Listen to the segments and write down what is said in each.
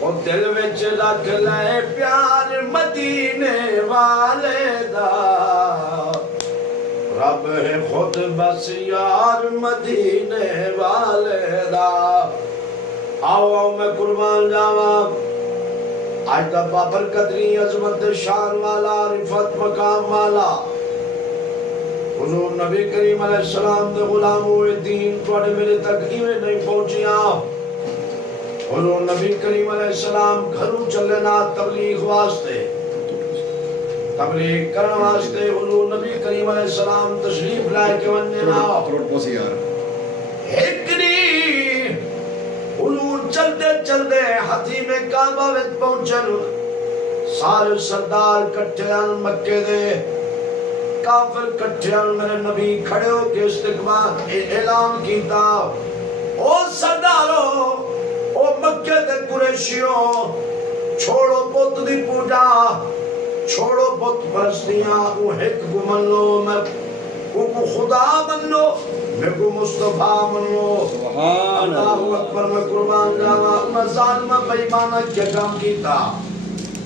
او دل وچ رکھ لے پیار مدینے والے دا رب ہے خود بس یار مدینے والے دا آؤ میں قربان جاواں آج دا بابر قدری عظمت شان والا رفت مقام والا حضور نبی کریم علیہ السلام دے غلام ہوئے دین توڑے میرے تک ایویں نہیں پہنچیاں حضور نبی کریم علیہ السلام گھروں چلنا تبلیغ واسطے تبلیغ کرن واسطے حضور نبی کریم علیہ السلام تشریف لائے کے وننا ہکری حضور چلدے ہتھی میں کعبہ وچ پہنچن سارے سردار کٹھے مکے دے کافر کٹھے میرے نبی کھڑے ہو کے استقبال اعلان کیتا او سردارو او مکے دے قریشیوں چھوڑو بت دی پوجا چھوڑو بت پرستیاں او ایک کو من لو میں کو خدا من لو میں کو مصطفیٰ من لو اللہ اکبر میں قربان جاواں میں ظالمہ بےمانہ کیا کام کیتا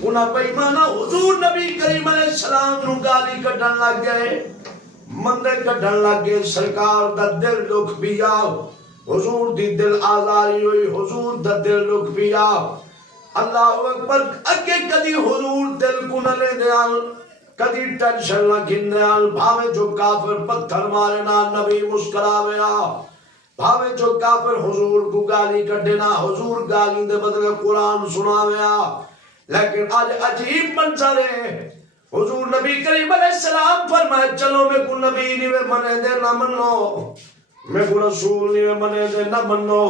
انہاں بےمانہ حضور نبی کریم علیہ السلام نو گالی کڈن لگ گئے مندے کڈن لگ گئے سرکار دا دل دکھ پیا حضور دی دل آزاری ہوئی حضور دا دل دکھ پیا اللہ اکبر اگے کدی حضور دل کو نہ لے دیال کدی ٹینشن نہ گن دیال بھاوے جو کافر پتھر مارے نا نبی مسکراویا بھاوے جو کافر حضور کو گالی کڈنا حضور گالی دے بدلے قرآن سناویا لیکن آج عجیب منظر ہے حضور نبی کریم علیہ السلام فرمائے چلو میں کو نبی نہیں میں منے دے نہ منو میں کو رسول نہیں میں منے دے نہ منو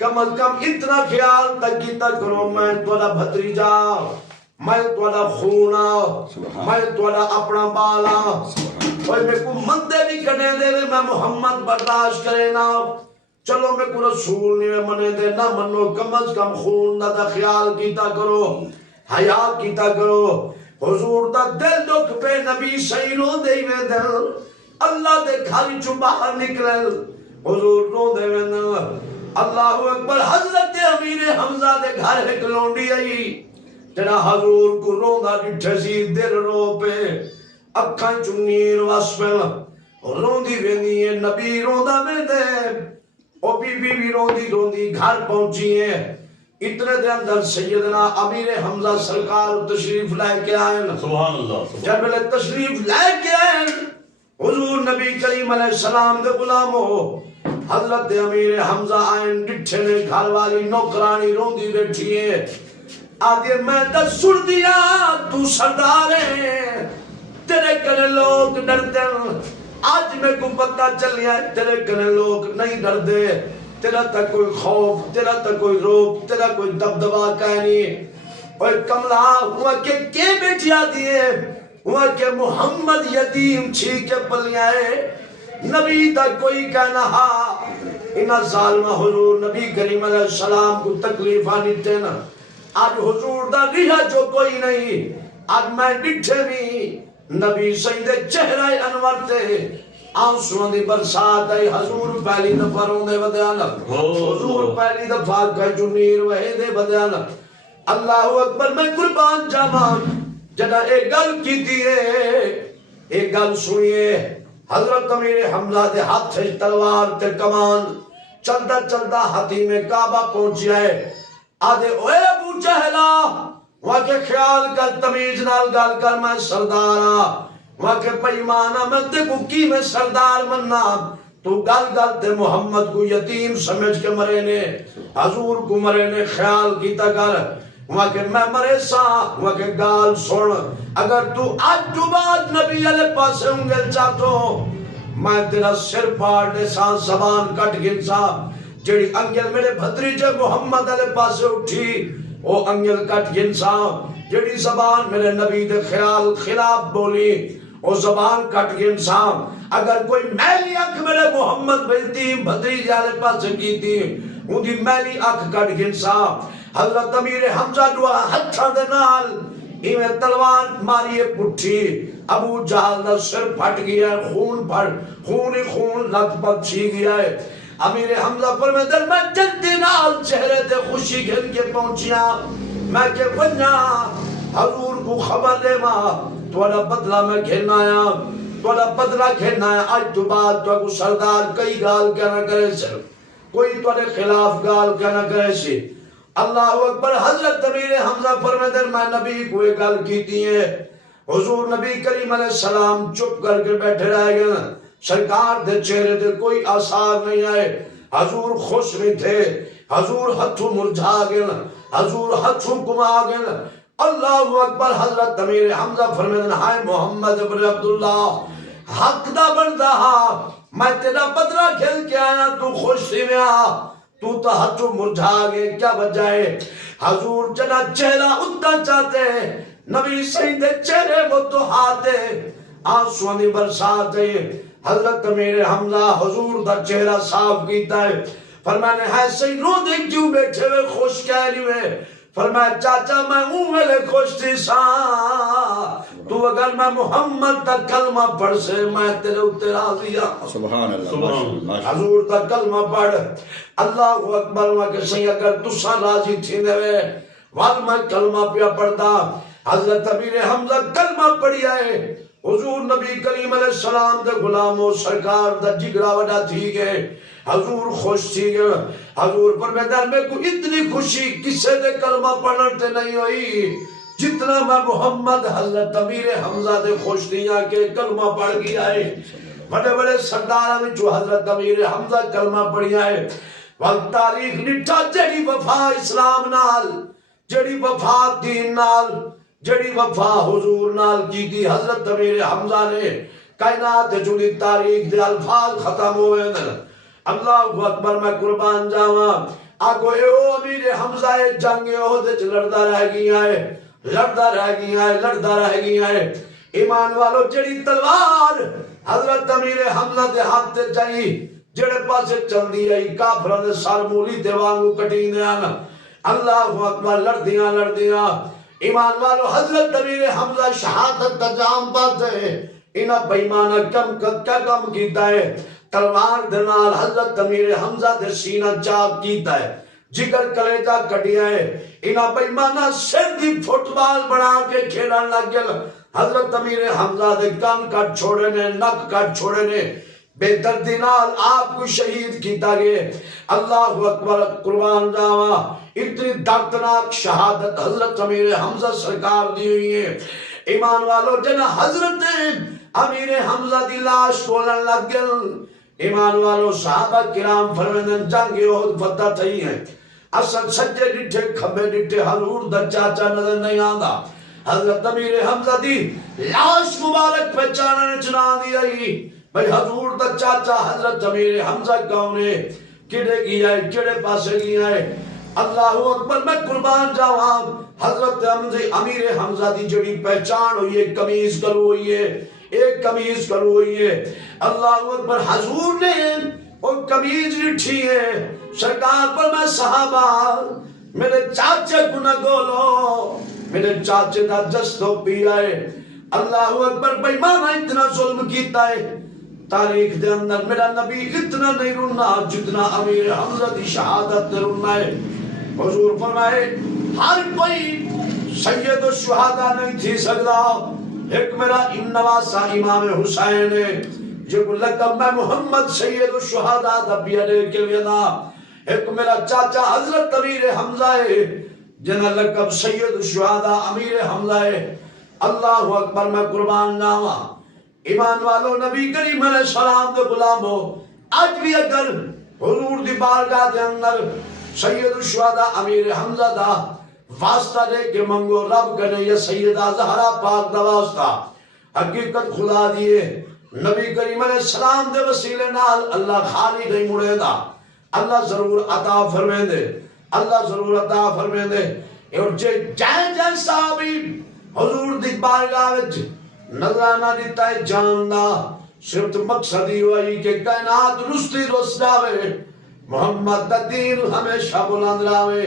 کم از کم اتنا خیال تک کیتا کرو میں توڑا بھتریجا میں توڑا خونا میں توڑا اپنا بالا اور میں کو مندے بھی کنے دے میں محمد برداشت کرے نا چلو میں کو رسول نہیں میں منے دے نہ منو کم از کم خون نہ دا خیال کیتا کرو حیا کیتا کرو حضور دا دل دکھ پہ نبی صحیح رو دے میں دل اللہ دے گھر چو باہر نکلل حضور رو دے میں دل اللہ اکبر حضرت امیر حمزہ دے گھر ایک لونڈی آئی جنا حضور کو رو دا ڈٹھے سی دل رو پہ اکھاں چنیر واسپل رو دی ویندی ہے نبی رو دا میں دے او بی بی بھی رو دی گھر پہنچی ہے اتنے دے اندر سیدنا امیر حمزہ سرکار تشریف لائے کے آئین سبحان اللہ جب لے تشریف لائے کے آئین حضور نبی کریم علیہ السلام دے غلام ہو حضرت امیر حمزہ آئین ڈٹھے نے گھر والی نوکرانی روندی بیٹھی ہے آدھے میں دس سڑ دیا تو سردار ہے تیرے کنے لوگ ڈرتے ہیں آج میں کو پتہ چلیا ہے تیرے کنے لوگ نہیں ڈر دے تیرا تک کوئی خوف تیرا تک کوئی روپ تیرا کوئی دبدبا کہنی اور کملا ہوا کہ بیٹھیا دیئے ہوا کہ محمد یتیم چھی کے پلیائے نبی تک کوئی کہنا انہا ظالمہ حضور نبی کریم علیہ السلام کو تکلیف آنی تینا آج حضور دا رہا جو کوئی نہیں آج میں ڈٹھے بھی نبی سید چہرہ انور تے آنسوان دی برسات آئی حضور پہلی دفعہ روندے بدیانا حضور پہلی دفعہ کہے جو نیر وہے دے بدیانا اللہ اکبر میں قربان جامان جنہ ایک گل کی دیئے ایک گل سنیے حضرت امیر حمزہ دے ہاتھ سے تلوار تے کمان چلتا چلتا ہاتھی میں کعبہ پہنچ جائے آدھے اوے ابو جہلا وہاں کے خیال کا تمیز نال گال کر میں سردارا وہاں کے پیمانہ میں تے کی میں سردار مننا تو گال گال تے محمد کو یتیم سمجھ کے مرے نے حضور کو مرے نے خیال کیتا کر وہاں کے میں مرے سا وہاں کے گال سن اگر تو آج جو بعد نبی علیہ پاسے ہونگے چاہتو میں تیرا سر پاڑ دے سان زبان کٹ گنسا جڑی انگل میرے بھتریجے محمد علیہ پاسے اٹھی او انگل کٹ گنسا جڑی زبان میرے نبی دے خیال خلاف بولی او زبان کٹ گنسا اگر کوئی میلی اکھ میرے محمد بھلتی بھتریجے علیہ پاسے کی تھی ان دی میلی اکھ کٹ گنسا حضرت امیر حمزہ دعا ہتھا دے نال ایویں تلوار ماری پٹھی ابو جہل دا سر پھٹ گیا ہے خون لت پت چھی گیا ہے امیر حمزہ فرمیندے میں جلدی نال چہرے تے خوشی گھن کے پہنچیا میں کہ ونیا حضور کو خبر دے ماں تھوڑا بدلہ میں گھننا آیا تھوڑا بدلہ گھننا ہے آج تو بعد تو کو سردار کئی گال کیا نہ کرے سر کوئی تھوڑے خلاف گال کیا نہ کرے سی اللہ اکبر حضرت امیر حمزہ فرمیندے میں نبی کو ایک گال کیتی ہے حضور نبی کریم علیہ السلام چپ کر کے بیٹھے رہ گئے سرکار دے چہرے دے کوئی آثار نہیں آئے حضور خوش نہیں تھے حضور ہتھوں مرجھا گئے حضور ہتھوں کما گئے اللہ اکبر حضرت امیر حمزہ فرمیندے ہائے محمد ابن عبداللہ حق دا بندہ میں تیرا بدلہ کھیل کے آیا تو خوش تھی میں تو تا ہتھوں مرجھا گئے کیا وجہ ہے حضور جنا چہرہ اتنا چاہتے نبی سیدے چہرے وہ تو ہاتھے آنسویں دی برسات ہے حضرت امیر حمزہ حضور دا چہرہ صاف کیتا ہے فرمانے ہے سی رو دے کیوں بیٹھے ہوئے خوش کہلی ہوئے فرمایا چاچا میں ملے خوش تھی سا تو اگر میں محمد تا کلمہ پڑھ سے میں تیرے اتنے راضی ہوں سبحان اللہ حضور تا کلمہ پڑھ اللہ اکبر میں کہ سی اگر تسا راضی تھی دے وال میں کلمہ پیا پڑھتا حضرت امیر حمزہ کلمہ پڑھی آئے حضور نبی کریم علیہ السلام دے غلاموں سرکار دا جگرہ وڈا تھی گئے حضور خوش تھی گئے حضور فرمیندے میں کو اتنی خوشی کسے دے کلمہ پڑھتے نہیں ہوئی جتنا میں محمد حضرت امیر حمزہ دے خوش دیا کہ کلمہ پڑھ گیا ہے بڑے بڑے سرداراں میں جو حضرت امیر حمزہ کلمہ پڑھی آئے وقت تاریخ نٹھا جڑی وفا اسلام نال جڑی وفا دین نال جڑی وفا حضور نال کی تھی حضرت امیر حمزہ نے کائنات جڑی تاریخ دے الفاظ ختم ہوئے اللہ اکبر میں قربان جاواں آگو اے او امیر حمزہ جنگ احد وچ لڑدا رہ گیا ہے لڑدا رہ گیا ہے لڑدا رہ گیا ہے ایمان والو جڑی تلوار حضرت امیر حمزہ دے ہاتھ تے چائی جڑے پاسے چلدی آئی کافراں دے سر مولی تے وانگو کٹیندے ہن اللہ اکبر لڑدیاں ایمان والو حضرت امیر حمزہ شہادت دا جام پاتے انہاں بے ایمانہ کم کیتا ہے تلوار دے نال حضرت امیر حمزہ دے سینہ چاک کیتا ہے جگر کلیجہ کٹیا ہے انہاں بے ایمانہ سر دی فٹ بال بنا کے کھیلن لگ گئے حضرت امیر حمزہ دے کان کٹ چھوڑے نے نک کٹ چھوڑے نے بے دردی نال آپ کو شہید کیتا گئے اللہ اکبر قربان جاواں اتنی دردناک شہادت حضرت امیر حمزہ سرکار دی ہوئی ہے ایمان والو جنا حضرت امیر حمزہ دی لاش کولن لگ گئے ایمان والو صحابہ کرام فرمیندے جنگ احد فتح تھی ہے اصل سجے ڈٹھے کھبے ڈٹھے حضور دا چاچا نظر نہیں آندا حضرت امیر حمزہ دی لاش مبارک پہچاننے چنا دی آئی بھئی حضور دا چاچا حضرت امیر حمزہ کون ہے کڑے گیا ہے کڑے پاسے گیا ہے اللہ اکبر میں قربان جاواں حضرت امیر حمزہ دی جڑی پہچان ہوئی ہے کمیز کرو ہوئی ہے ایک کمیز کرو ہوئی ہے اللہ اکبر حضور نے وہ کمیز لٹھی ہے سرکار پر میں صحابہ میرے چاچے کو نہ گولو میرے چاچے دا جستو پیا ہے اللہ اکبر بے ایمانہ اتنا ظلم کیتا ہے تاریخ دے اندر میرا نبی اتنا نہیں رونا جتنا امیر حمزہ دی شہادت رونا ہے حضور فرمائے ہر کوئی سید الشہداء نہیں تھی سکتا ایک میرا نواسا امام حسین ہے جو لقب میں محمد سید الشہداء دبیا دے کے ویدا ایک میرا چاچا حضرت امیر حمزہ ہے جنہ لقب سید الشہداء امیر حمزہ ہے اللہ اکبر میں قربان جاواں ایمان والو نبی کریم علیہ السلام دے غلامو آج بھی اگر حضور دی بارگاہ دے اندر سید الشہداء امیر حمزہ دا واسطہ دے کے منگو رب کنے یا سیدہ زہرا پاک دا واسطہ حقیقت خدا دیئے نبی کریم علیہ السلام دے وسیلے نال اللہ خالی نہیں مڑے دا اللہ ضرور عطا فرمے دے اللہ ضرور عطا فرمے دے اور جائے صحابی حضور دی بارگاہ وچ نظرانہ دیتا ہے جاننا صرف مقصد ہی ہوئی کہ کائنات رستی رس جاوے محمد دا دین ہمیشہ بلند راوے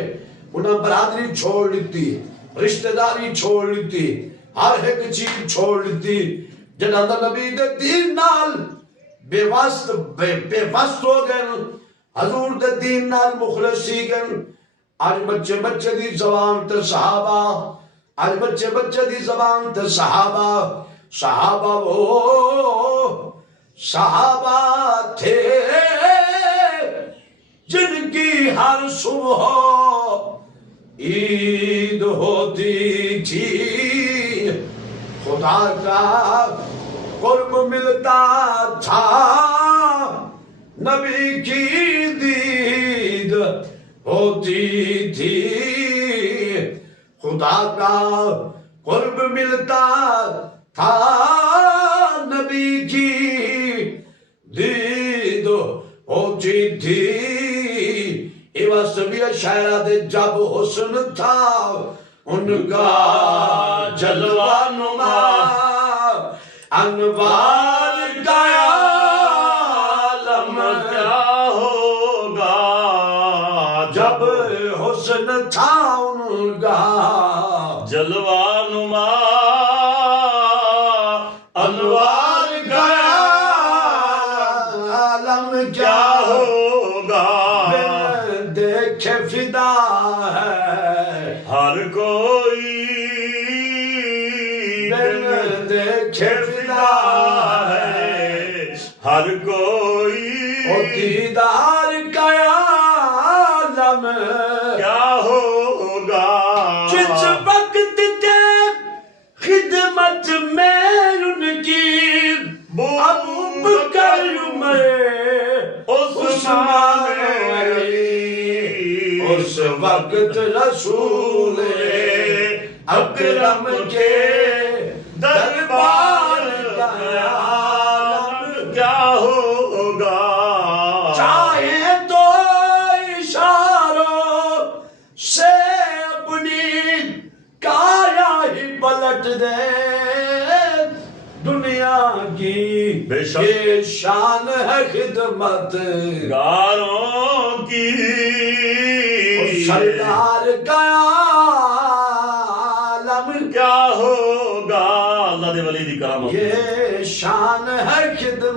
انہاں برادری چھوڑ لیتی رشتہ داری چھوڑ لیتی ہر ایک چیز چھوڑ لیتی جنہاں نبی دے دین نال بے واسط ہو گئے حضور دے دین نال مخلصی گن آج بچے بچے دی زبان تے صحابہ آج بچے بچے دی زبان تے صحابہ صحابہ وہ صحابہ تھے جن کی ہر صبح عید ہوتی تھی خدا کا قرب ملتا تھا نبی کی دید ہوتی تھی خدا کا قرب ملتا تھا نبی کی دید ہوتی تھی ایوہ سبھی شاعرہ دے جب حسن تھا ان کا جلوہ نما انوار کا عالم کیا ہوگا جب حسن تھا ان کا جلوہ نما انوار کا عالم کیا ہوگا دیکھے فدا ہے ہر کوئی دیکھے فدا ہے ہر کوئی دیدار کا عالم کیا ہوگا جس وقت تے خدمت میں ان کی ابو بکر عمر عثمان علی اس وقت رسول اکرم کے دربار کا عالم کیا ہوگا چاہے تو اشاروں سے اپنی کایا ہی پلٹ دے دنیا کی بے شک یہ شان ہے خدمت گاروں کی سردار کا عالم کیا ہوگا اللہ دے ولی دی کرامت یہ شان ہے خدمت